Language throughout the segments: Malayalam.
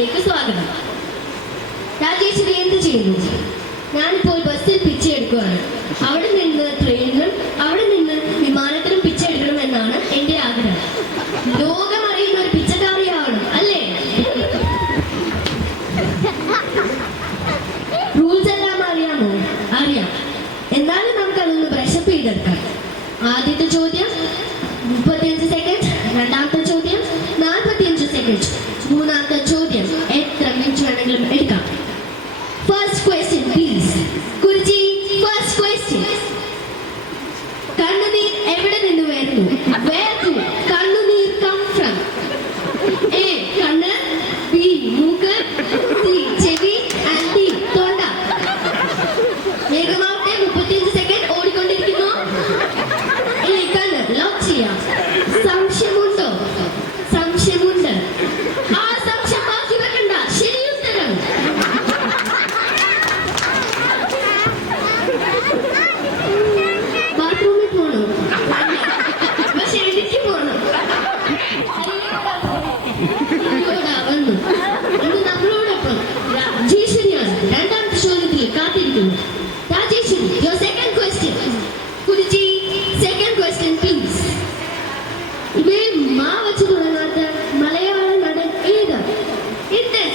ഷോയിലേക്ക് സ്വാഗതം. രാജേശ്വരി എന്ത് ചെയ്യുന്നു? ഞാനിപ്പോൾ ബസ്സിൽ പിച്ച എടുക്കുകയാണ്. അവിടെ നിന്ന് ട്രെയിനിലും അവിടെ നിന്ന് വിമാനത്തിലും പിച്ച എടുക്കണമെന്നാണ് എന്റെ ആഗ്രഹം. ലോകം അറിയുന്ന ഒരു പിച്ചക്കാരിയാവണം, അല്ലേ? റൂൾസ് എല്ലാം അറിയാമോ? അറിയാം. എന്നാലും നമുക്കതൊന്ന് ബ്രഷപ്പ് ചെയ്തെടുക്കാം. ആദ്യത്തെ ചോദ്യം 35 സെക്കൻഡ്, രണ്ടാമത്തെ ചോദ്യം 45 സെക്കൻഡ്, മൂന്നാമത്തെ ചോദ്യം എത്ര മിനിറ്റ് വേണമെങ്കിലും എടുക്കാം. First question please. Guruji, first question. കണ്ണുനീർ എവിടെ നിന്ന് വരുന്നു? Where do കണ്ണുനീർ come from? A കണ്ണ്, B മൂക്ക്, C ചെവി and D തൊണ്ട. വേഗമാവട്ടെ, 35 സെക്കൻഡ് ഓടിക്കൊണ്ടിരിക്കുന്നു. A കണ്ണ് ലോക്ക് ചെയ്യാം. സംശയമുണ്ടോ? സംശയമുണ്ട്. ആ സംശയം ബാക്കി വെക്കണ്ട. ശരി ഉത്തരം. ബാത്റൂമിൽ പോണോ? പക്ഷെ എനിക്ക് പോണം. വന്നു. ഇന്ന് നമ്മളോടൊപ്പം രാജേശ്വരിയാണ് രണ്ടാമത്തെ ചോദ്യത്തിൽ കാത്തിരിക്കുന്നു. Rajeshwari, your second question. Guruji, second question please. ഇവയിൽ മാ വച്ച് തുടങ്ങാത്ത മലയാള നടൻ ഏത്? In this,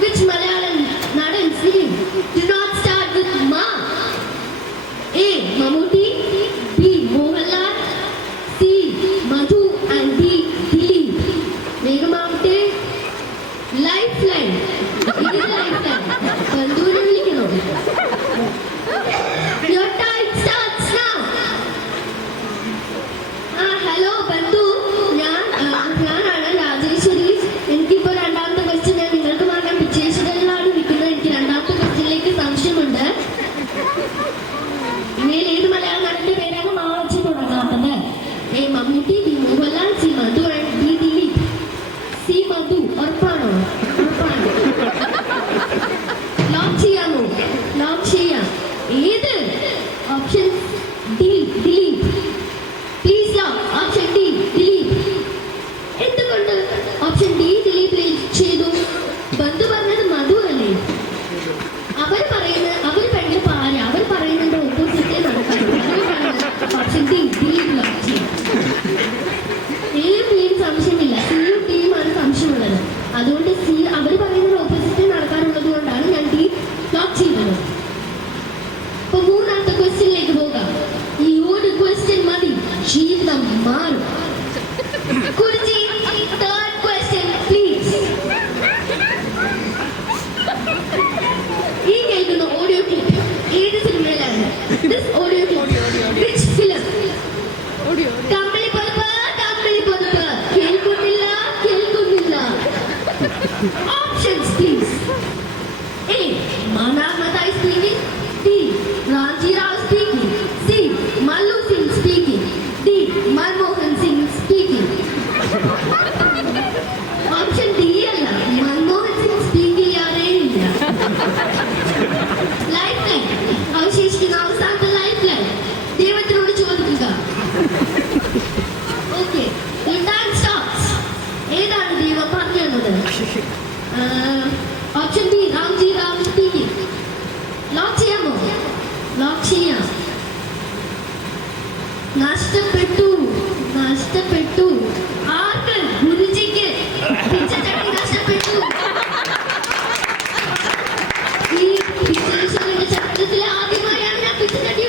which Malayalam nadan's name do not start with Ma? A. Mammootty, B. Mohanlal, C. Madhu and D. Dilip. വേഗമാവട്ടെ. Lifeline. ഇത് lifeline. ബന്ധുവിനെ വിളിക്കണോ? Your time starts now. Hello ബന്ധു, ഞാനാണ് രാജേശ്വരി. എനിക്കിപ്പോ രണ്ടാമത്തെ ക്വസ്റ്റ്യൻ. ഞാൻ നിങ്ങൾക്ക് മാത്രം പിച്ചേശ്വരനിലാണ് നിൽക്കുന്നത്. എനിക്ക് രണ്ടാമത്തെ ക്വസ്റ്റ്യനിലേക്ക് സംശയമുണ്ട്. ഇവയിൽ ഏത് മലയാള നടന്റെ പേരാണ് മാ വച്ച് തുടങ്ങാത്തത്? A Mammootty, B Mohanlal, C Madhu and D Dileep. C Madhu. ഉറപ്പാണോ? ഉറപ്പാണ്. ലോക്ക് ചെയ്യാമോ? ലോക്ക് ചെയ്യാം. ഏത്? Option D Dileep. Please lock. Option D Dileep. എന്തുകൊണ്ട് ഓപ്ഷൻ ഡി ദിലീപ് ചെയ്തു? ബന്ധു പറഞ്ഞത് മധു അല്ലേ? അവർ ഭയങ്കര പാര. അവർ പറയുന്നതിന്റെ ഓപ്പോസിറ്റേ നടക്കാറുള്ളൂ. ഓപ്ഷൻ ഡി ദിലീപ് ലോക്ക് ചെയ്യും. എയും ബിയും സംശയമില്ല, സിയും ഡിയുമാണ് സംശയമുള്ളത്. അതുകൊണ്ട് സി അവർ പറയുന്നത് ഓപ്പോസിറ്റേ നടക്കാറുള്ളത് കൊണ്ടാണ് ഞാൻ ഡി ലോക്ക് ചെയ്തത്. അപ്പൊ മൂന്നാമത്തെ ക്വസ്റ്റ്യനിലേക്ക് പോകാം. ഈ ഒരു ക്വസ്റ്റ്യൻ മതി, ജീവിതം മാറും. Guruji, third question please. ഈ കേൾക്കുന്ന ഓഡിയോ ക്ലിപ്പ് ഏത് സിനിമയിലാണ്? This audio clip which film? കമ്പിളിപ്പുതപ്പ്, കമ്പിളിപ്പുതപ്പ്. കേൾക്കുന്നില്ല, കേൾക്കുന്നില്ല. Options please. A Mannar Mathai speaking, B Ramji Rao speaking, C Mallu Singh speaking, D Manmohan Singh speaking. Option D അല്ല, മൻമോഹൻ സിംഗ് സ്പീക്ക് ചെയ്യാറേ ഇല്ല. ലൈഫ് ലൈൻ അവശേഷിക്കുന്ന അവസാനത്തെ ലൈഫ് ലൈൻ ദൈവത്തിനോട് ചോദിക്കുക. ഓക്കെ, ഏതാണ് ദൈവം പറഞ്ഞു തന്നത്? Option B Ramji Rao speaking. Lock ചെയ്യാമോ? ലോക്ക് ചെയ്യാം. നഷ്ടപ്പെട്ടു. ആർക്ക്? ഗുരുജിക്ക്. പിച്ചച്ചട്ടി നഷ്ടപ്പെട്ടു. ഈ പിച്ചേശ്വരന്റെ ചരിത്രത്തിൽ ആദ്യമായാണ് ഞാൻ പിച്ചച്ചട്ടി